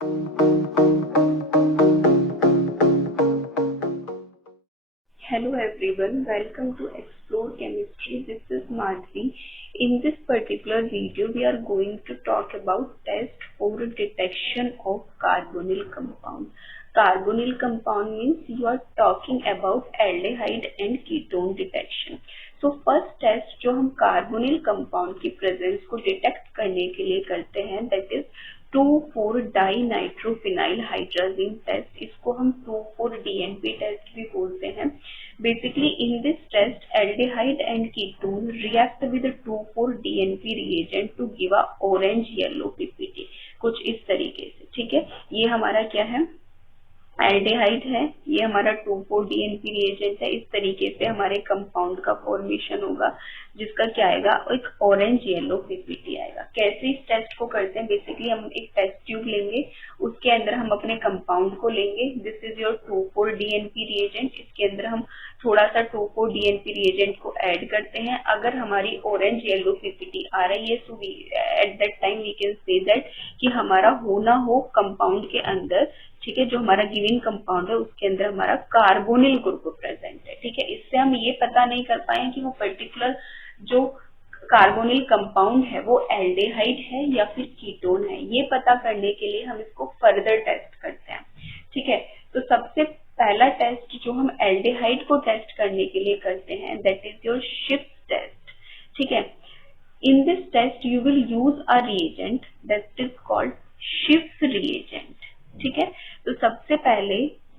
Hello everyone, welcome to Explore Chemistry. This is Madhvi. In this particular video, we are going to talk about test for detection of carbonyl compound. Carbonyl compound means you are talking about aldehyde and ketone detection. So first test जो हम carbonyl compound की presence को detect करने के लिए करते हैं, that is 2,4-dinitrophenylhydrazine test. इसको हम 2,4-DNP test भी बोलते हैं. Basically, in this test, aldehyde and ketone react with the 2,4-DNP reagent to give a orange-yellow PPT. कुछ इस तरीके से, ठीक है. ये हमारा क्या है? एल्डेहाइड है, ये हमारा 2,4-DNP रिएजेंट है. इस तरीके से हमारे कंपाउंड का फॉर्मेशन होगा जिसका क्या आएगा, एक ऑरेंज येलो पीपीटी आएगा. कैसे इस टेस्ट को करते हैं? बेसिकली हम एक टेस्ट ट्यूब लेंगे, उसके अंदर हम अपने कंपाउंड को लेंगे. This is your 2,4-DNP reagent. इसके अंदर हम थोड़ा सा 2,4-DNP रिएजेंट को ऐड करते हैं. अगर हमारी ऑरेंज येलो पीपीटी आ रही है, so at that time we can say that कि हमारा हो ना हो कंपाउंड के अंदर, ठीक है, जो हमारा गिवन कंपाउंड है उसके अंदर हमारा कार्बोनिल ग्रुप प्रेजेंट है. ठीक है, इससे हम ये पता नहीं कर पाए कि वो पर्टिकुलर जो कार्बोनिल कंपाउंड है वो एल्डेहाइड है या फिर कीटोन है. ये पता करने के लिए हम इसको फर्दर टेस्ट करते हैं. ठीक है, तो सबसे पहला टेस्ट जो हम एल्डेहाइड को टेस्ट करने के लिए करते हैं, दैट इज योर शिफ्ट टेस्ट. ठीक है, in this test you will use a reagent that is called शिफ्ट रिएजेंट. ठीक है, तो सबसे पहले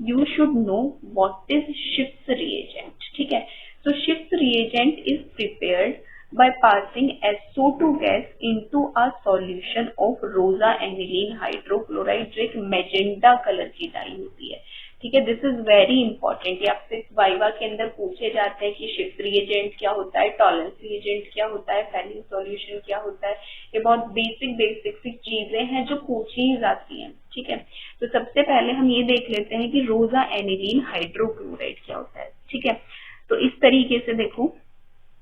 you should know what is शिफ्ट रिएजेंट. ठीक है, तो शिफ्ट reagent is prepared by passing SO2 gas into a solution of rosa aniline hydrochloride जो एक मैजेंटा कलर की डाई होती है. ठीक है, दिस इज वेरी इंपॉर्टेंट. ये आपसे वाइवा के अंदर पूछे जाते हैं कि शिफ्ट रिएजेंट क्या होता है, टॉलरेंस रिएजेंट क्या होता है, फैलिंग सॉल्यूशन क्या होता है. ये बहुत बेसिक सी चीजें हैं जो पूछी ही जाती हैं. ठीक है, तो सबसे पहले हम ये देख लेते हैं कि रोजा एनिलीन हाइड्रोक्लोराइड क्या होता है. ठीक है, तो इस तरीके से देखो,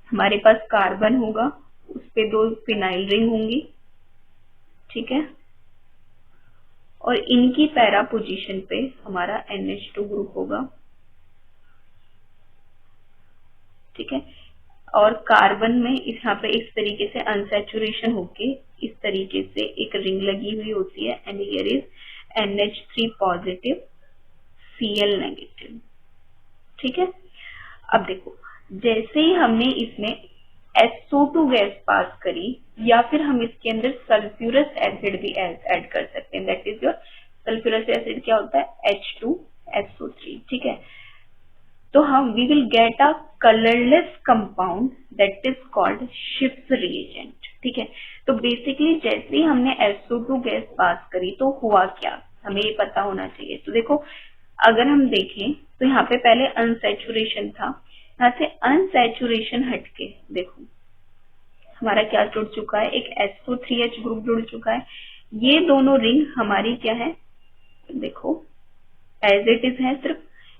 हमारे पास कार्बन होगा, उस पे 2 फिनाइल रिंग होंगी. ठीक है, और इनकी पैरा पोजीशन पे हमारा NH2 ग्रुप होगा. ठीक है, और कार्बन में यहाँ पे इस तरीके से अनसैचुरेशन होके इस तरीके से एक रिंग लगी हुई होती है, and here is NH3 positive Cl negative. ठीक है, अब देखो, जैसे ही हमने इसमें SO2 गैस पास करी, या फिर हम इसके अंदर सल्फ्यूरस एसिड भी ऐड कर सकते हैं. That is your sulphurous acid क्या होता है, H2SO3. ठीक है, तो हम we will get a colourless compound that is called शिफ्ट रिएजेंट. ठीक है, तो बेसिकली जैसे ही हमने SO2 गैस पास करी तो हुआ क्या, हमें ये पता होना चाहिए. तो देखो, अगर हम देखें तो यहाँ पे पहले अनसैचुरेशन था, यहाँ से अनसैचुरेशन हटके देखो हमारा क्या जुड़ चुका है, एक SO3H ग्रुप जुड़ चुका है. ये दोनों रिंग हमारी क्या है, देखो एज इट इज है. सिर्फ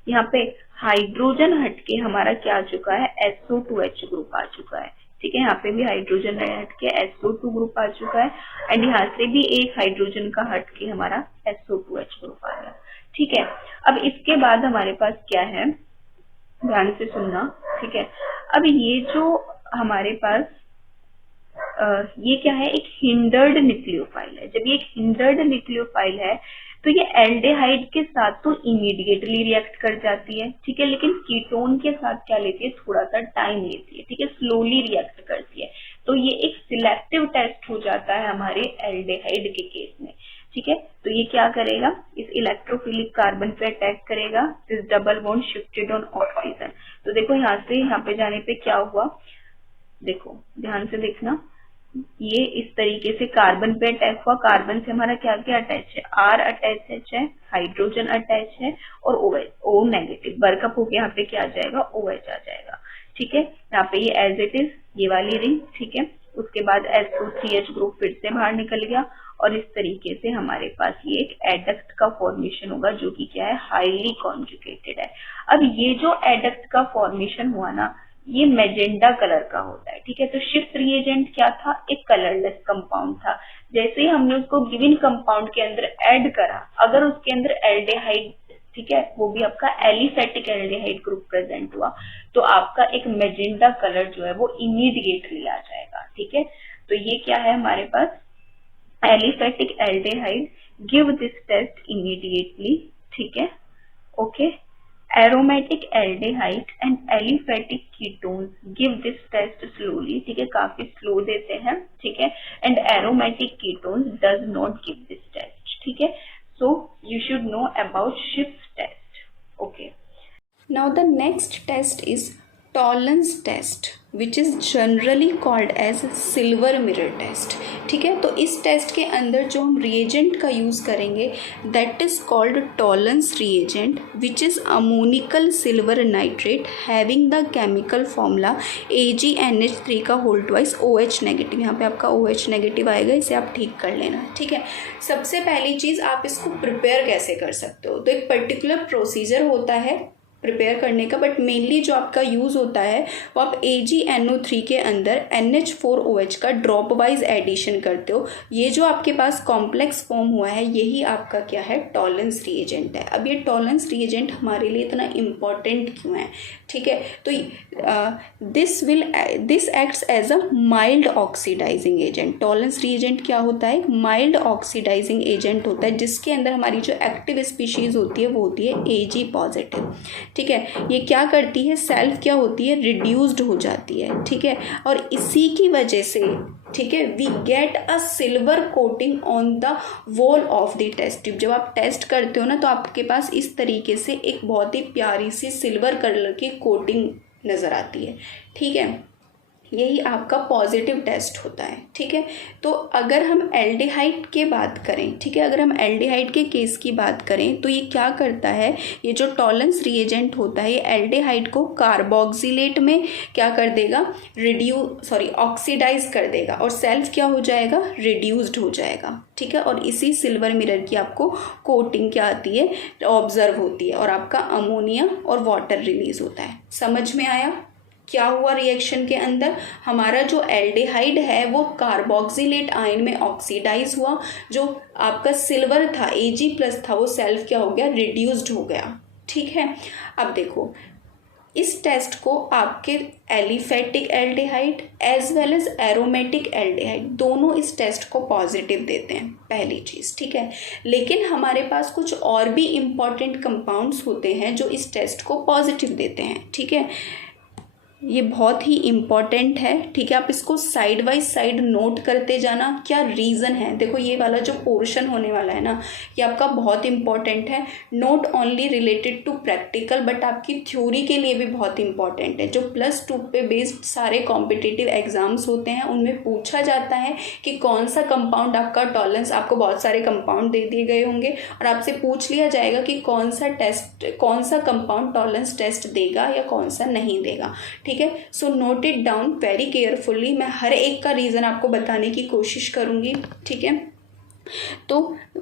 यहाँ पे हाइड्रोजन हटके हमारा क्या आ चुका है, SO2H ग्रुप आ चुका है. ठीक है, यहाँ पे भी हाइड्रोजन हटके SO2 ग्रुप आ चुका है, एंड यहाँ से भी एक हाइड्रोजन का हटके हमारा SO2H ग्रुप आ गया. ठीक है, अब इसके बाद हमारे पास क्या है, ध्यान से सुनना. ठीक है, अब ये जो हमारे पास ये क्या है, एक हिंडर्ड न्यूक्लियोफाइल है. जब ये एक हिंडर्ड न्यूक्लियोफाइल है तो ये एल्डेहाइड के साथ तो इमीडिएटली रिएक्ट कर जाती है. ठीक है, लेकिन कीटोन के साथ क्या लेती है, थोड़ा सा टाइम लेती है. ठीक है, स्लोली रिएक्ट करती है. तो ये एक सिलेक्टिव टेस्ट हो जाता है हमारे एल्डेहाइड के केस में. ठीक है, तो ये क्या करेगा, इस इलेक्ट्रोफिलिक कार्बन पे अटैक करेगा. This double bond shifted on oxygen. तो देखो यहाँ से यहाँ पे जाने पे क्या हुआ, देखो ध्यान से देखना, ये इस तरीके से कार्बन पे अटैक हुआ. कार्बन से हमारा क्या क्या अटैच है, R अटैच है, हाइड्रोजन अटैच है, और O नेगेटिव वर्कअप होके यहाँ पे क्या आ जाएगा, OH आ जाएगा. ठीक है, यहाँ पे ये एज इट इज ये वाली रिंग. ठीक है, उसके बाद SO3H ग्रुप फिर से बाहर निकल गया, और इस तरीके से हमारे पास ये एक एडक्ट का फॉर्मेशन होगा जो कि क्या है, हाईली कॉन्जुगेटेड है. अब ये जो एडक्ट का फॉर्मेशन हुआ ना, ये मैजेंटा कलर का होता है, ठीक है। तो शिफ्ट रिएजेंट क्या था, एक कलरलेस कंपाउंड था। जैसे ही हमने उसको गिवन कंपाउंड के अंदर ऐड करा, अगर उसके अंदर एल्डेहाइड, ठीक है, वो भी आपका एलिफेटिक एल्डेहाइड ग्रुप प्रेजेंट हुआ, तो आपका एक मैजेंटा कलर जो है वो इमीडिएटली आ जाएगा, ठीक है। तो ये क्या है हमारे पास, aliphatic aldehyde give this test immediately, ठीक है, okay. Aromatic aldehyde and aliphatic ketones give this test slowly, ठीक है, काफी स्लो देते हैं, ठीक है। And aromatic ketones does not give this test, ठीक है। So you should know about शिफ्ट test, okay. Now the next test is Tollens test which is generally called as silver mirror test, ठीक है। तो इस टेस्ट के अंदर जो हम रिएजेंट का यूज़ करेंगे that is called tolerance reagent which is ammoniacal silver nitrate having the chemical formula AgNH3 का होल ट्वाइस OH नेगेटिव। यहाँ पे आपका OH नेगेटिव आएगा, इसे आप ठीक कर लेना, ठीक है। सबसे पहली चीज़, आप इसको प्रिपेयर कैसे कर सकते हो, तो एक पर्टिकुलर प्रोसीजर होता है प्रिपेयर करने का, बट मेनली जो आपका यूज़ होता है वो आप AgNO3 के अंदर NH4OH का ड्रॉप वाइज एडिशन करते हो। ये जो आपके पास कॉम्प्लेक्स फॉर्म हुआ है यही आपका क्या है, टॉलरेंस रिएजेंट है। अब ये टॉलरेंस रिएजेंट हमारे लिए इतना इम्पॉर्टेंट क्यों है, ठीक है। तो this acts as a mild oxidising agent. Tollens reagent क्या होता है, माइल्ड ऑक्सीडाइजिंग एजेंट होता है, जिसके अंदर हमारी जो एक्टिव स्पीशीज़ होती है वो होती है Ag पॉजिटिव, ठीक है। ये क्या करती है, सेल्फ क्या होती है, रिड्यूस्ड हो जाती है, ठीक है। और इसी की वजह से, ठीक है, we get a silver coating on the wall of the test tube. जब आप टेस्ट करते हो ना तो आपके पास इस तरीके से एक बहुत ही प्यारी सी सिल्वर कलर की कोटिंग नज़र आती है, ठीक है। यही आपका पॉजिटिव टेस्ट होता है, ठीक है। तो अगर हम एल्डिहाइड की बात करें, ठीक है, अगर हम एल्डिहाइड के केस की बात करें तो ये क्या करता है, ये जो टॉलरेंस रिएजेंट होता है ये एल्डिहाइड को कार्बोक्सिलेट में क्या कर देगा, ऑक्सीडाइज कर देगा और सेल्फ क्या हो जाएगा, रिड्यूस्ड हो जाएगा, ठीक है। और इसी सिल्वर मिरर की आपको कोटिंग क्या आती है, ऑब्जर्व होती है और आपका अमोनिया और वाटर रिलीज होता है। समझ में आया क्या हुआ रिएक्शन के अंदर, हमारा जो एल्डिहाइड है वो कार्बोक्सिलेट आयन में ऑक्सीडाइज हुआ, जो आपका सिल्वर था Ag+ था वो सेल्फ क्या हो गया, रिड्यूस्ड हो गया, ठीक है। अब देखो इस टेस्ट को आपके aliphatic aldehyde as well as aromatic aldehyde दोनों इस टेस्ट को पॉजिटिव देते हैं, पहली चीज़, ठीक है। लेकिन हमारे पास कुछ और भी इम्पॉर्टेंट कंपाउंड्स होते हैं जो इस टेस्ट को पॉजिटिव देते हैं, ठीक है। ये बहुत ही इम्पॉर्टेंट है, ठीक है। आप इसको साइड बाई साइड नोट करते जाना, क्या रीज़न है। देखो ये वाला जो पोर्शन होने वाला है ना ये आपका बहुत इम्पॉर्टेंट है, not only related to practical but आपकी थ्योरी के लिए भी बहुत इम्पॉर्टेंट है। जो +2 पे बेस्ड सारे कॉम्पिटिटिव एग्जाम्स होते हैं उनमें पूछा जाता है कि कौन सा कंपाउंड आपका टॉलरेंस, आपको बहुत सारे कंपाउंड दे दिए गए होंगे और आपसे पूछ लिया जाएगा कि कौन सा कंपाउंड टॉलरेंस टेस्ट देगा या कौन सा नहीं देगा, ठीक है। So note it down very carefully, मैं हर एक का रीज़न आपको बताने की कोशिश करूँगी, ठीक है। तो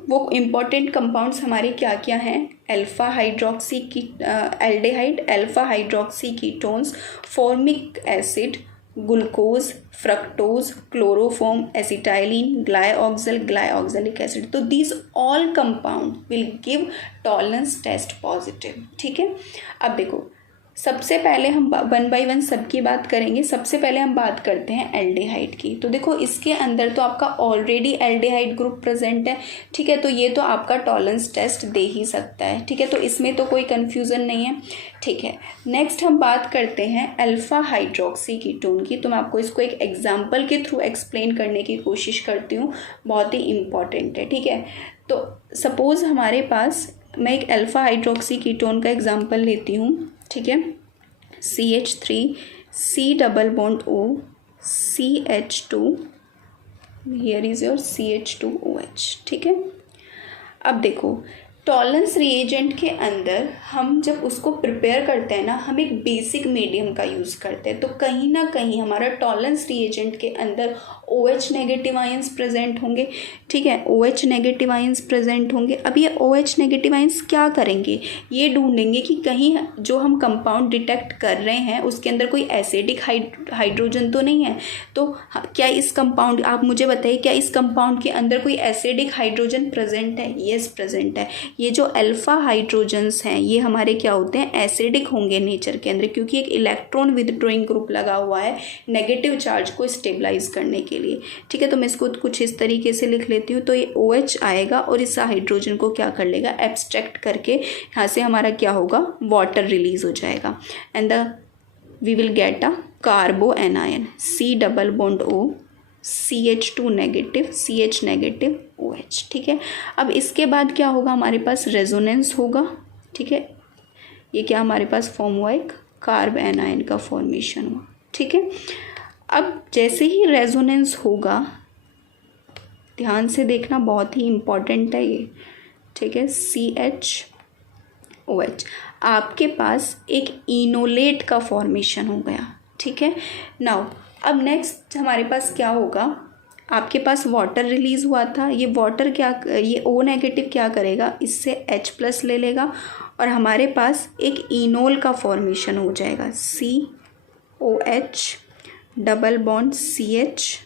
वो इम्पॉर्टेंट कंपाउंड्स हमारे क्या क्या हैं, अल्फा हाइड्रोक्सी की aldehyde, alpha hydroxy ketones, formic acid, glucose, fructose, chloroform, acetylene, glyoxalic acid. तो these all compound will give Tollens test positive, ठीक है। अब देखो सबसे पहले हम 1 बाय 1 सबकी बात करेंगे। सबसे पहले हम बात करते हैं एल्डिहाइड की। तो देखो इसके अंदर तो आपका ऑलरेडी एल्डिहाइड ग्रुप प्रेजेंट है, ठीक है, तो ये तो आपका टॉलरेंस टेस्ट दे ही सकता है, ठीक है। तो इसमें तो कोई कन्फ्यूज़न नहीं है, ठीक है। नेक्स्ट हम बात करते हैं अल्फा हाइड्रोक्सी कीटोन की। तो मैं आपको इसको एक एग्जाम्पल के थ्रू एक्सप्लेन करने की कोशिश करती हूँ, बहुत ही इम्पॉर्टेंट है, ठीक है। तो सपोज़ हमारे पास, मैं एक अल्फा हाइड्रोक्सी कीटोन का एग्जाम्पल लेती हूँ, ठीक है। CH3 C+O CH2, here is your CH2OH, ठीक है। अब देखो टॉलरेंस रिएजेंट के अंदर हम जब उसको प्रिपेयर करते हैं ना, हम एक बेसिक मीडियम का यूज़ करते हैं, तो कहीं ना कहीं हमारा टॉलरेंस रिएजेंट के अंदर OH नेगेटिव आयंस प्रेजेंट होंगे, ठीक है, OH नेगेटिव आयंस प्रेजेंट होंगे। अब ये OH नेगेटिव आयंस क्या करेंगे, ये ढूंढेंगे कि कहीं जो हम कंपाउंड डिटेक्ट कर रहे हैं उसके अंदर कोई एसिडिक हाइड्रोजन तो नहीं है। तो क्या इस कंपाउंड, आप मुझे बताइए, क्या इस कंपाउंड के अंदर कोई एसिडिक हाइड्रोजन प्रेजेंट है? यस प्रेजेंट है। ये जो अल्फा हाइड्रोजन्स हैं ये हमारे क्या होते हैं, एसिडिक होंगे नेचर के अंदर, क्योंकि एक इलेक्ट्रॉन विदड्रॉइंग ग्रुप लगा हुआ है नेगेटिव चार्ज को स्टेबलाइज करने के लिए, ठीक है। तो मैं इसको कुछ इस तरीके से लिख लेती हूँ। तो ये OH आएगा और इस हाइड्रोजन को क्या कर लेगा, एब्स्ट्रैक्ट करके यहाँ से हमारा क्या होगा, वाटर रिलीज हो जाएगा and we will get a carbanion, C double bond O, CH2 negative, CH negative OH, ठीक है। अब इसके बाद क्या होगा, हमारे पास रेजोनेंस होगा, ठीक है। ये क्या हमारे पास फॉर्म हुआ, एक कार्ब एनायन का फॉर्मेशन हुआ, ठीक है। अब जैसे ही रेजोनेंस होगा, ध्यान से देखना, बहुत ही इम्पॉर्टेंट है ये, ठीक है, CHOH, आपके पास एक इनोलेट का फॉर्मेशन हो गया, ठीक है। नाउ अब नेक्स्ट हमारे पास क्या होगा, आपके पास वाटर रिलीज हुआ था, ये वाटर क्या, ये O नेगेटिव क्या करेगा, इससे H+ ले लेगा और हमारे पास एक इनोल का फॉर्मेशन हो जाएगा, COH डबल बॉन्ड CHOH,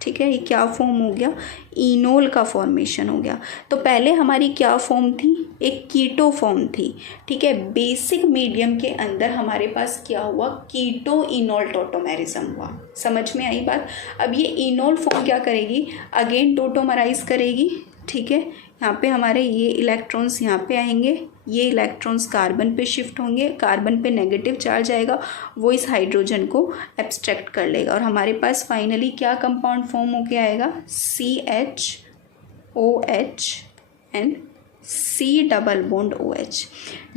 ठीक है। ये क्या फॉर्म हो गया, इनोल का फॉर्मेशन हो गया। तो पहले हमारी क्या फॉर्म थी, एक कीटो फॉर्म थी, ठीक है। बेसिक मीडियम के अंदर हमारे पास क्या हुआ, कीटो इनोल टोटोमेरिज्म हुआ, समझ में आई बात। अब ये इनोल फॉर्म क्या करेगी, अगेन टोटोमराइज करेगी, ठीक है। यहाँ पे हमारे ये इलेक्ट्रॉन्स यहाँ पे आएंगे, ये इलेक्ट्रॉन्स कार्बन पे शिफ्ट होंगे, कार्बन पे नेगेटिव चार्ज आएगा, वो इस हाइड्रोजन को एब्स्ट्रैक्ट कर लेगा और हमारे पास फाइनली क्या कंपाउंड फॉर्म होके आएगा, CHOH and C double bond OH.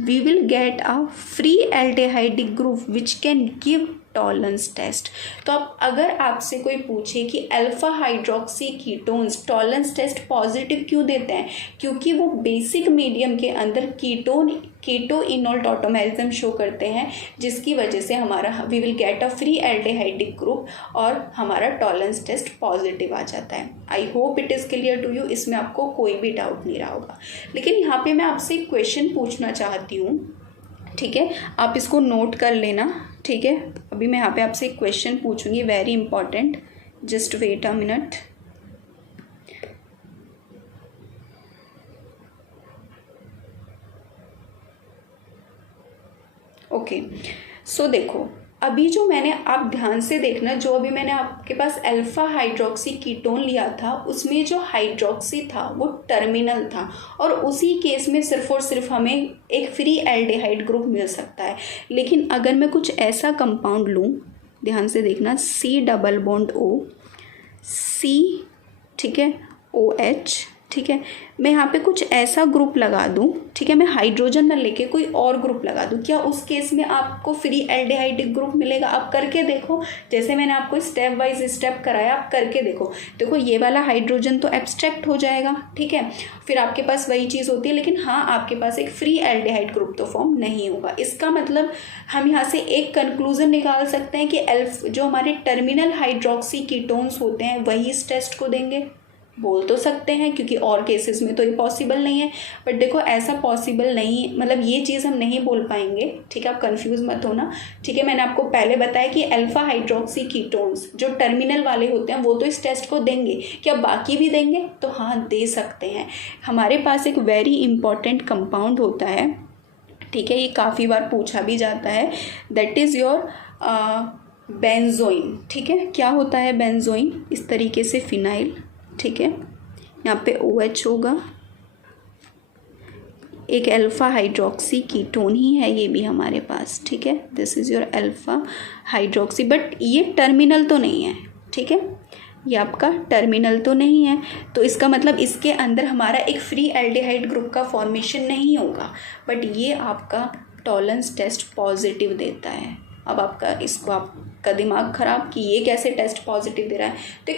We will get a free aldehyde group which can give Tollens test. तो अब अगर आपसे कोई पूछे कि alpha hydroxy ketones Tollens test positive क्यों देते हैं, क्योंकि वो बेसिक मीडियम के अंदर कीटो इनोल टोटोमेरिज्म शो करते हैं, जिसकी वजह से हमारा we will get a free aldehydic group और हमारा टॉलरेंस टेस्ट पॉजिटिव आ जाता है। I hope it is clear to you, इसमें आपको कोई भी डाउट नहीं रहा होगा। लेकिन यहाँ पे मैं आपसे एक क्वेश्चन पूछना चाहती हूँ, ठीक है, आप इसको नोट कर लेना, ठीक है। अभी मैं यहाँ पे आपसे एक क्वेश्चन पूछूंगी, very important, just wait a minute. Okay, so देखो, अभी जो मैंने, आप ध्यान से देखना, जो अभी मैंने आपके पास अल्फा हाइड्रोक्सी कीटोन लिया था, उसमें जो हाइड्रोक्सी था वो टर्मिनल था और उसी केस में सिर्फ और सिर्फ हमें एक फ्री एल्डिहाइड ग्रुप मिल सकता है। लेकिन अगर मैं कुछ ऐसा कंपाउंड लूँ, ध्यान से देखना, C double bond O, C, ठीक है, OH, ठीक है, मैं यहाँ पे कुछ ऐसा ग्रुप लगा दूँ, ठीक है, मैं हाइड्रोजन ना लेके कोई और ग्रुप लगा दूँ, क्या उस केस में आपको फ्री एल्डिहाइडिक ग्रुप मिलेगा? आप करके देखो, जैसे मैंने आपको स्टेप वाइज स्टेप कराया, आप करके देखो। देखो ये वाला हाइड्रोजन तो एब्स्ट्रैक्ट हो जाएगा, ठीक है, फिर आपके पास वही चीज़ होती है, लेकिन हाँ आपके पास एक फ्री एल्डिहाइड ग्रुप तो फॉर्म नहीं होगा। इसका मतलब हम यहाँ से एक कंक्लूजन निकाल सकते हैं कि जो हमारे टर्मिनल हाइड्रोक्सी कीटोन्स होते हैं वही इस टेस्ट को देंगे, बोल तो सकते हैं, क्योंकि और केसेस में तो ये पॉसिबल नहीं है। बट देखो ऐसा पॉसिबल नहीं, मतलब ये चीज़ हम नहीं बोल पाएंगे, ठीक है, आप कंफ्यूज मत होना, ठीक है। मैंने आपको पहले बताया कि अल्फा हाइड्रोक्सी कीटोन्स जो टर्मिनल वाले होते हैं वो तो इस टेस्ट को देंगे, क्या बाकी भी देंगे? तो हाँ, दे सकते हैं। हमारे पास एक वेरी इंपॉर्टेंट कंपाउंड होता है, ठीक है, ये काफ़ी बार पूछा भी जाता है, दैट इज़ योर बेंजोइन, ठीक है। क्या होता है बेंजोइन? इस तरीके से फिनाइल, ठीक है, यहाँ पे OH होगा, एक अल्फा हाइड्रोक्सी कीटोन ही है ये भी हमारे पास, ठीक है, this is your alpha hydroxy, but ये टर्मिनल तो नहीं है, ठीक है, ये आपका टर्मिनल तो नहीं है, तो इसका मतलब इसके अंदर हमारा एक फ्री एल्डिहाइड ग्रुप का फॉर्मेशन नहीं होगा, बट ये आपका टॉलरेंस टेस्ट पॉजिटिव देता है। अब आपका इसको आप का दिमाग ख़राब कि ये कैसे टेस्ट पॉजिटिव दे रहा है। तो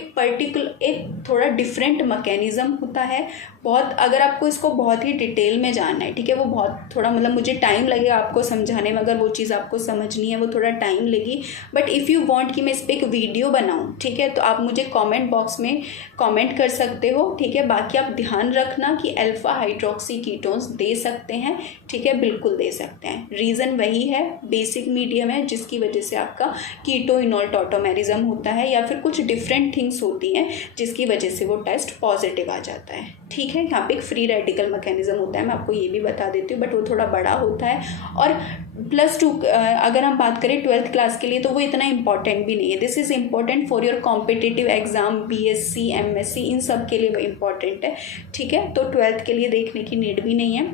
एक थोड़ा डिफरेंट मैकेनिज़्म होता है बहुत। अगर आपको इसको बहुत ही डिटेल में जानना है, ठीक है, वो बहुत थोड़ा मतलब मुझे टाइम लगेगा आपको समझाने में, अगर वो चीज़ आपको समझनी है वो थोड़ा टाइम लगी। बट इफ़ यू वांट कि मैं इस पर एक वीडियो बनाऊँ, ठीक है, तो आप मुझे कमेंट बॉक्स में कमेंट कर सकते हो, ठीक है। बाकी आप ध्यान रखना कि अल्फा हाइड्रोक्सी कीटोन्स दे सकते हैं, ठीक है, बिल्कुल दे सकते हैं। रीज़न वही है, बेसिक मीडियम है, जिसकी वजह से आपका कीटो इनोल टॉटोमेरिज्म होता है, या फिर कुछ डिफरेंट थिंग्स होती हैं जिसकी वजह से वो टेस्ट पॉजिटिव आ जाता है, ठीक है। यहाँ पे एक फ्री रेडिकल मैकेनिज्म होता है, मैं आपको ये भी बता देती हूँ, बट वो थोड़ा बड़ा होता है। और +2 अगर हम बात करें 12th क्लास के लिए तो वो इतना इंपॉर्टेंट भी नहीं है। This is important for your competitive exam, BSc MSc इन सब के लिए वो इम्पॉर्टेंट है, ठीक है। तो 12th के लिए देखने की नीड भी नहीं है,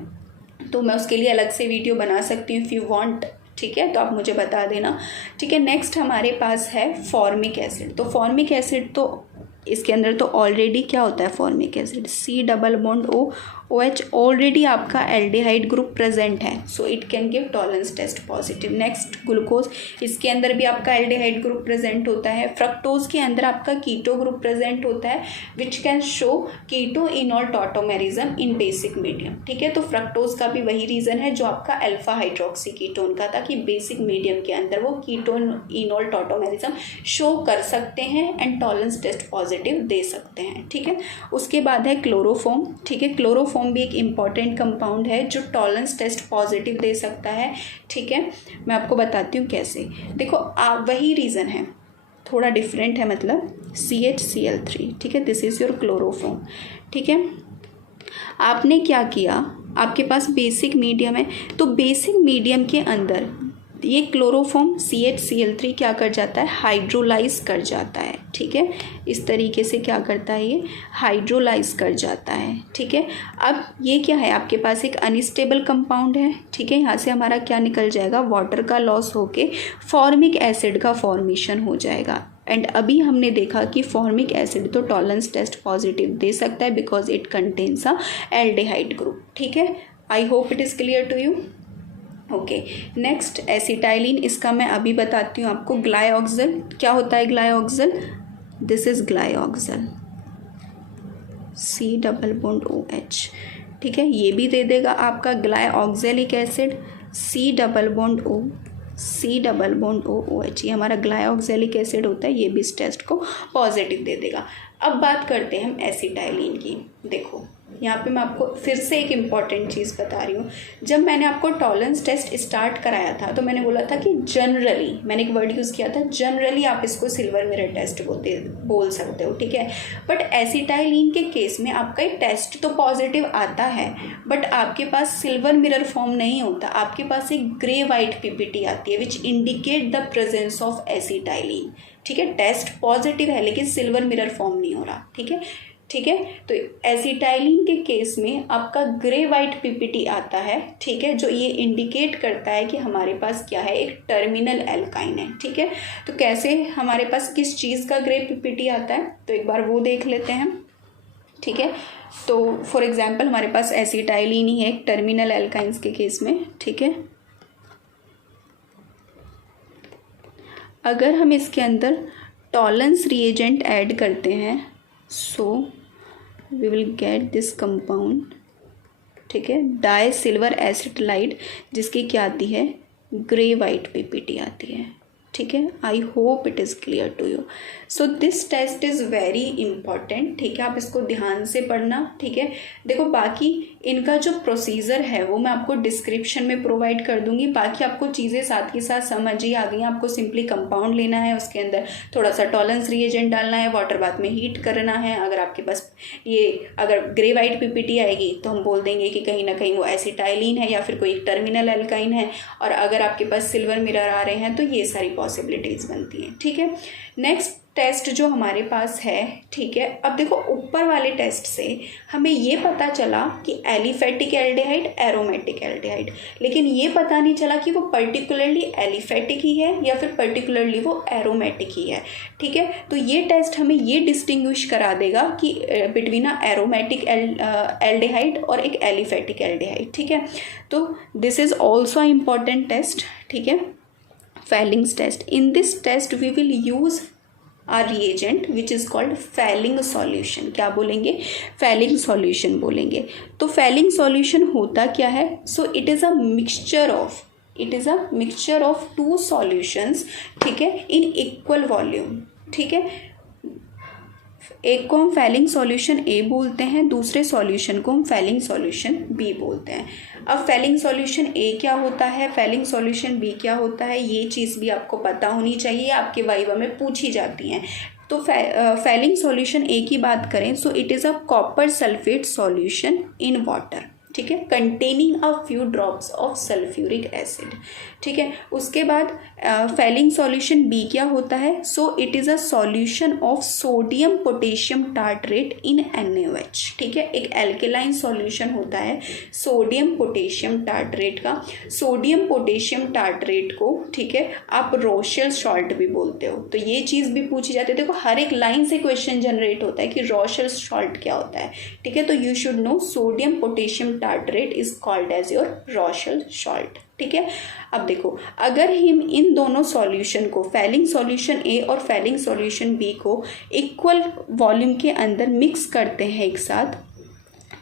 तो मैं उसके लिए अलग से वीडियो बना सकती हूँ इफ़ यू वांट, ठीक है, तो आप मुझे बता देना, ठीक है। नेक्स्ट हमारे पास है फॉर्मिक एसिड। तो फॉर्मिक एसिड तो इसके अंदर तो ऑलरेडी क्या होता है, फॉर्मिक एसिड C+O OH ऑलरेडी आपका एल्डिहाइड ग्रुप प्रेजेंट है, so it can give Tollens test positive. Next glucose, इसके अंदर भी आपका एल्डिहाइड ग्रुप प्रेजेंट होता है। फ्रक्टोज के अंदर आपका कीटो ग्रुप प्रेजेंट होता है which can show keto enol tautomerism in basic medium, ठीक है। तो फ्रक्टोज का भी वही रीज़न है जो आपका अल्फा हाइड्रोक्सी कीटोन का था कि बेसिक मीडियम के अंदर वो कीटो इनोल टॉटोमेरिज्म शो कर सकते हैं एंड टॉलरेंस टेस्ट पॉजिटिव दे सकते हैं, ठीक है। उसके बाद है क्लोरोफॉर्म, ठीक है। क्लोरोफॉर्म भी एक इम्पॉर्टेंट कंपाउंड है जो टॉलरेंस टेस्ट पॉजिटिव दे सकता है, ठीक है। मैं आपको बताती हूँ कैसे। देखो वही रीज़न है, थोड़ा डिफरेंट है, मतलब CHCl3, ठीक है, दिस इज़ योर क्लोरोफॉर्म, ठीक है। आपने क्या किया, आपके पास बेसिक मीडियम है, तो बेसिक मीडियम के अंदर ये क्लोरोफॉर्म CHCl3 क्या कर जाता है, हाइड्रोलाइज कर जाता है, ठीक है। इस तरीके से क्या करता है, ये हाइड्रोलाइज कर जाता है, ठीक है। अब ये क्या है, आपके पास एक अनस्टेबल कंपाउंड है, ठीक है। यहाँ से हमारा क्या निकल जाएगा, वाटर का लॉस होके फॉर्मिक एसिड का फॉर्मेशन हो जाएगा। एंड अभी हमने देखा कि फॉर्मिक एसिड तो टॉलरेंस टेस्ट पॉजिटिव दे सकता है because it contains a aldehyde group, ठीक है। I hope it is clear to you. Okay, next acetylene, इसका मैं अभी बताती हूँ आपको। ग्लाइऑक्सल, क्या होता है ग्लाइऑक्सल, दिस इज ग्लाइऑक्सल C+OH, ठीक है। ये भी दे देगा आपका ग्लाइऑक्सैलिक एसिड C+OOH, ये हमारा ग्लाइऑक्सैलिक एसिड होता है, ये भी इस टेस्ट को पॉजिटिव दे देगा। अब बात करते हैं हम एसिटाइलिन की। देखो यहाँ पे मैं आपको फिर से एक इम्पॉर्टेंट चीज़ बता रही हूँ। जब मैंने आपको टॉलरेंस टेस्ट स्टार्ट कराया था तो मैंने बोला था कि जनरली, मैंने एक वर्ड यूज़ किया था, जनरली आप इसको सिल्वर मिरर टेस्ट बोल सकते हो, ठीक है। बट एसिटाइलिन के केस में आपका एक टेस्ट तो पॉजिटिव आता है, बट आपके पास सिल्वर मिरर फॉर्म नहीं होता, आपके पास एक ग्रे वाइट PPT आती है which indicate the presence of acetylene, ठीक है। टेस्ट पॉजिटिव है लेकिन सिल्वर मिरर फॉर्म नहीं हो रहा, ठीक है, ठीक है। तो एसिटाइलिन के केस में आपका ग्रे वाइट PPT आता है, ठीक है, जो ये इंडिकेट करता है कि हमारे पास क्या है, एक टर्मिनल एल्काइन है, ठीक है। तो कैसे हमारे पास किस चीज़ का ग्रे PPT आता है, तो एक बार वो देख लेते हैं, ठीक है। तो फॉर एग्जांपल हमारे पास एसिटाइलिन ही है एक टर्मिनल एल्काइंस के केस में, ठीक है। अगर हम इसके अंदर टॉलरेंस रिएजेंट ऐड करते हैं, so we will get this compound, ठीक है, डाई सिल्वर एसिटाइलाइड, जिसकी क्या आती है, ग्रे वाइट PPT आती है, ठीक है। I hope it is clear to you. So this test is very important, ठीक है, आप इसको ध्यान से पढ़ना, ठीक है। देखो बाकी इनका जो प्रोसीजर है वो मैं आपको डिस्क्रिप्शन में प्रोवाइड कर दूंगी, बाकी आपको चीज़ें साथ के साथ समझ ही आ गई। आपको सिंपली कंपाउंड लेना है, उसके अंदर थोड़ा सा टॉलरेंस रिएजेंट डालना है, वाटर बाथ में हीट करना है। अगर आपके पास ये अगर ग्रे वाइट PPT आएगी तो हम बोल देंगे कि कहीं ना कहीं वो एसिटाइलिन है या फिर कोई टर्मिनल एल्काइन है, और अगर आपके पास सिल्वर मिरर आ रहे हैं तो ये सारी पॉसिबिलिटीज़ बनती हैं, ठीक है। नेक्स्ट टेस्ट जो हमारे पास है, ठीक है। अब देखो ऊपर वाले टेस्ट से हमें ये पता चला कि एलिफेटिक एल्डिहाइड, एरोमेटिक एल्डिहाइड, लेकिन ये पता नहीं चला कि वो पर्टिकुलरली एलिफेटिक ही है या फिर पर्टिकुलरली वो एरोमेटिक ही है, ठीक है। तो ये टेस्ट हमें ये डिस्टिंग्विश करा देगा कि बिटवीन अ एरोमेटिक एल्डिहाइड और एक एलिफेटिक एल्डिहाइड, ठीक है। तो this is also important test, ठीक है। Felling's test. In this test we will use a reagent which is called Felling solution. क्या बोलेंगे? Felling solution बोलेंगे. तो Felling solution होता क्या है? So it is a mixture of two solutions, ठीक है, in equal volume. ठीक है, एक को हम फेलिंग सॉल्यूशन ए बोलते हैं, दूसरे सॉल्यूशन को हम फेलिंग सॉल्यूशन बी बोलते हैं. अब फेलिंग सॉल्यूशन ए क्या होता है, फेलिंग सॉल्यूशन बी क्या होता है, ये चीज़ भी आपको पता होनी चाहिए, आपके वाइवा में पूछी जाती हैं. तो फेलिंग सॉल्यूशन ए की बात करें, so it is a copper sulphate solution in water. ठीक है, containing a few drops of sulphuric acid. ठीक है, उसके बाद फेलिंग सॉल्यूशन बी क्या होता है, so it is a solution of sodium potassium tartrate in NaOH. ठीक है, एक एल्केलाइन सॉल्यूशन होता है सोडियम पोटेशियम टार्टरेट का. सोडियम पोटेशियम टार्टरेट को, ठीक है, आप रोशेल सॉल्ट भी बोलते हो. तो ये चीज़ भी पूछी जाती है. देखो हर एक लाइन से क्वेश्चन जनरेट होता है कि रोशेल सॉल्ट क्या होता है. ठीक है, तो you should know sodium potassium tartrate is called as your Rochelle salt. ठीक है, अब देखो अगर हम इन दोनों सॉल्यूशन को, फेलिंग सॉल्यूशन ए और फेलिंग सॉल्यूशन बी को इक्वल वॉल्यूम के अंदर मिक्स करते हैं एक साथ,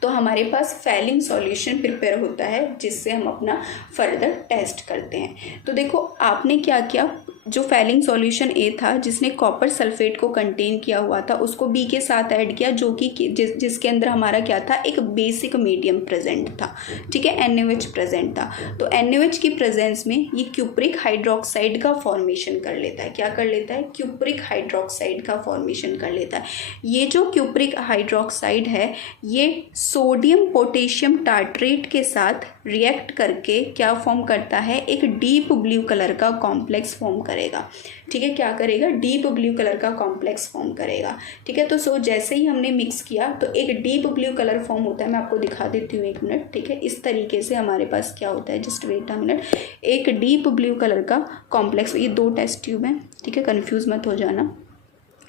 तो हमारे पास फेलिंग सॉल्यूशन प्रिपेयर होता है जिससे हम अपना फर्दर टेस्ट करते हैं. तो देखो आपने क्या किया, जो फेलिंग सॉल्यूशन ए था जिसने कॉपर सल्फेट को कंटेन किया हुआ था उसको बी के साथ ऐड किया, जो कि जिसके अंदर हमारा क्या था, एक बेसिक मीडियम प्रेजेंट था. ठीक है, NaOH प्रेजेंट था. तो NaOH की प्रेजेंस में ये क्यूप्रिक हाइड्रोक्साइड का फॉर्मेशन कर लेता है. क्या कर लेता है? क्यूप्रिक हाइड्रोक्साइड का फॉर्मेशन कर लेता है. ये जो क्यूप्रिक हाइड्रोक्साइड है ये सोडियम पोटेशियम टार्टरेट के साथ रिएक्ट करके क्या फॉर्म करता है, एक डीप ब्लू कलर का कॉम्प्लेक्स फॉर्म करेगा. ठीक है, क्या करेगा? डीप ब्लू कलर का कॉम्प्लेक्स फॉर्म करेगा. ठीक है, तो जैसे ही हमने मिक्स किया तो एक डीप ब्लू कलर फॉर्म होता है. मैं आपको दिखा देती हूँ एक मिनट. ठीक है, इस तरीके से हमारे पास क्या होता है, जस्ट वेट अ मिनट. एक डीप ब्लू कलर का कॉम्प्लेक्स, ये 2 टेस्ट ट्यूब हैं. ठीक है, कन्फ्यूज़ मत हो जाना.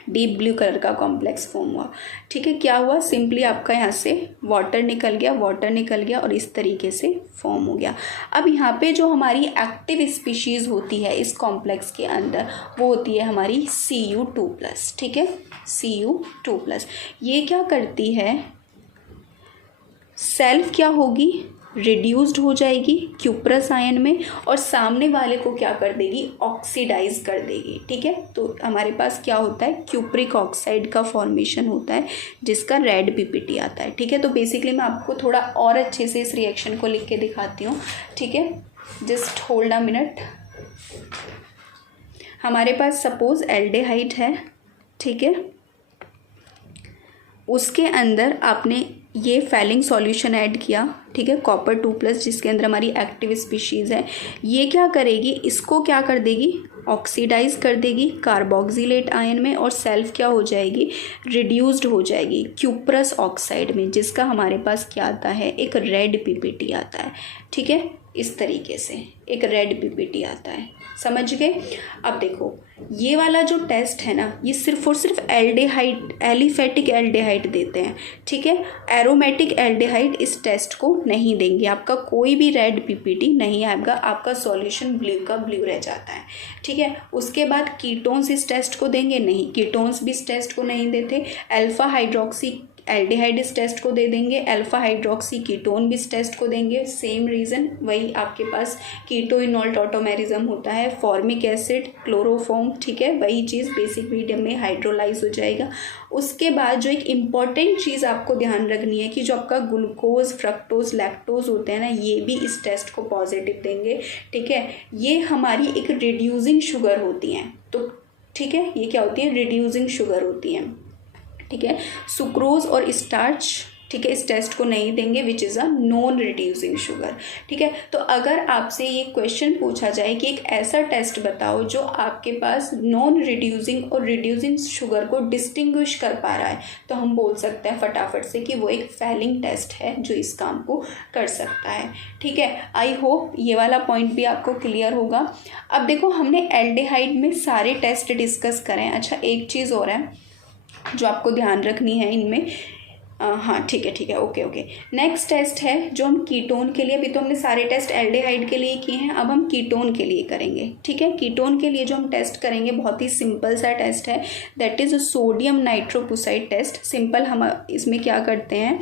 डीप ब्लू कलर का कॉम्प्लेक्स फॉर्म हुआ. ठीक है, क्या हुआ, सिंपली आपका यहाँ से वाटर निकल गया और इस तरीके से फॉर्म हो गया. अब यहाँ पे जो हमारी एक्टिव स्पीशीज़ होती है इस कॉम्प्लेक्स के अंदर वो होती है हमारी Cu2+. ठीक है, Cu2+. ये क्या करती है, सेल्फ क्या होगी, रिड्यूस्ड हो जाएगी क्यूप्रस आयन में और सामने वाले को क्या कर देगी, ऑक्सीडाइज कर देगी. ठीक है, तो हमारे पास क्या होता है, क्यूप्रिक ऑक्साइड का फॉर्मेशन होता है जिसका रेड PPT आता है. ठीक है, तो बेसिकली मैं आपको थोड़ा और अच्छे से इस रिएक्शन को लिख के दिखाती हूँ. ठीक है, जस्ट होल्ड अ मिनट. हमारे पास सपोज एल्डेहाइड है. ठीक है, उसके अंदर आपने ये फेलिंग सॉल्यूशन ऐड किया. ठीक है, कॉपर 2+ जिसके अंदर हमारी एक्टिव स्पीशीज़ है. ये क्या करेगी, इसको क्या कर देगी, ऑक्सीडाइज कर देगी कार्बोक्सिलेट आयन में और सेल्फ क्या हो जाएगी, रिड्यूस्ड हो जाएगी क्यूप्रस ऑक्साइड में, जिसका हमारे पास क्या आता है, एक रेड PPT आता है. ठीक है, इस तरीके से एक रेड PPT आता है. समझ गए? अब देखो ये वाला जो टेस्ट है ना, ये सिर्फ और सिर्फ एल्डेहाइड, एलिफेटिक एल्डेहाइड देते हैं. ठीक है, एरोमेटिक एल्डेहाइड इस टेस्ट को नहीं देंगे. आपका कोई भी रेड PPT नहीं आएगा, आपका सॉल्यूशन ब्लू का ब्लू रह जाता है. ठीक है, उसके बाद कीटोन्स इस टेस्ट को देंगे नहीं, कीटोन्स भी इस टेस्ट को नहीं देते. अल्फा हाइड्रोक्सी एल्डिहाइड इस टेस्ट को दे देंगे, अल्फा हाइड्रोक्सी कीटोन भी इस टेस्ट को देंगे. सेम रीज़न, वही आपके पास कीटोइनॉल टॉटोमेरिज्म होता है, फॉर्मिक एसिड, क्लोरोफॉर्म. ठीक है, वही चीज़ बेसिक मीडियम में हाइड्रोलाइज हो जाएगा. उसके बाद जो एक इम्पॉर्टेंट चीज़ आपको ध्यान रखनी है कि जो आपका ग्लूकोज, फ्रक्टोज, लैक्टोज होते हैं ना, ये भी इस टेस्ट को पॉजिटिव देंगे. ठीक है, ये हमारी एक रिड्यूसिंग शुगर होती हैं. तो ठीक है, ये क्या होती है, रिड्यूसिंग शुगर होती हैं. ठीक है, सुक्रोज और स्टार्च, ठीक है, इस टेस्ट को नहीं देंगे, which is a non reducing sugar. ठीक है, तो अगर आपसे ये क्वेश्चन पूछा जाए कि एक ऐसा टेस्ट बताओ जो आपके पास नॉन रिड्यूसिंग और रिड्यूसिंग शुगर को डिस्टिंग्विश कर पा रहा है, तो हम बोल सकते हैं फटाफट से कि वो एक फेलिंग टेस्ट है जो इस काम को कर सकता है. ठीक है, आई होप ये वाला पॉइंट भी आपको क्लियर होगा. अब देखो हमने एल्डिहाइड में सारे टेस्ट डिस्कस करें. अच्छा, एक चीज़ और है जो आपको ध्यान रखनी है इनमें, हाँ ठीक है, ओके। नेक्स्ट टेस्ट है जो हम कीटोन के लिए, अभी तो हमने सारे टेस्ट एल्डिहाइड के लिए किए हैं, अब हम कीटोन के लिए करेंगे। ठीक है, कीटोन के लिए जो हम टेस्ट करेंगे बहुत ही सिंपल सा टेस्ट है, that is sodium nitroprusside test. Simple हम इसमें क्या करते हैं,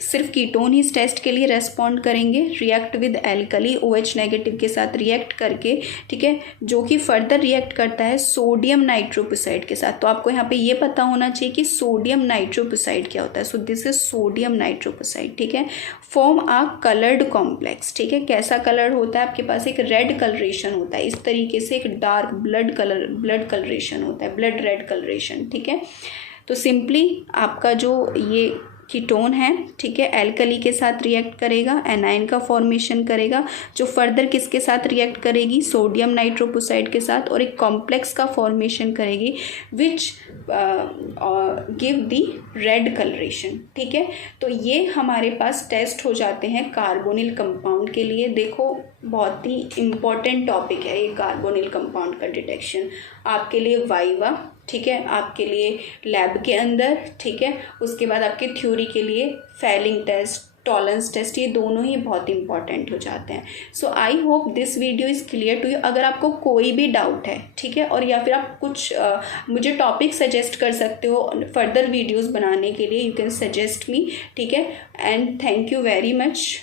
सिर्फ कीटोन ही इस टेस्ट के लिए रेस्पॉन्ड करेंगे, react with alkali OH negative के साथ रिएक्ट करके, ठीक है, जो कि फर्दर रिएक्ट करता है सोडियम नाइट्रोपुसाइड के साथ। तो आपको यहाँ पे ये पता होना चाहिए कि सोडियम नाइट्रोपुसाइड क्या होता है। So this is sodium nitroprusside. ठीक है, फॉर्म आ कलर्ड कॉम्प्लेक्स। ठीक है, कैसा कलर होता है आपके पास, एक रेड कलरेशन होता है, इस तरीके से एक डार्क ब्लड कलरेशन होता है, ब्लड रेड कलरेशन। ठीक है, तो सिंपली आपका जो ये कीटोन है, ठीक है, एल्कली के साथ रिएक्ट करेगा, एनायन का फॉर्मेशन करेगा, जो फर्दर किसके साथ रिएक्ट करेगी, सोडियम नाइट्रोपुसाइड के साथ, और एक कॉम्प्लेक्स का फॉर्मेशन करेगी which give the red colouration. ठीक है, तो ये हमारे पास टेस्ट हो जाते हैं कार्बोनिल कंपाउंड के लिए। देखो बहुत ही इम्पॉर्टेंट टॉपिक है ये कार्बोनिल कंपाउंड का डिटेक्शन, आपके लिए वाइवा, ठीक है, आपके लिए लैब के अंदर, ठीक है, उसके बाद आपके थ्योरी के लिए फेलिंग टेस्ट, टॉलरेंस टेस्ट, ये दोनों ही बहुत इंपॉर्टेंट हो जाते हैं। So I hope this video is clear to you. अगर आपको कोई भी डाउट है, ठीक है, और या फिर आप कुछ मुझे टॉपिक सजेस्ट कर सकते हो फर्दर वीडियोस बनाने के लिए, यू कैन सजेस्ट मी। ठीक है, and thank you very much.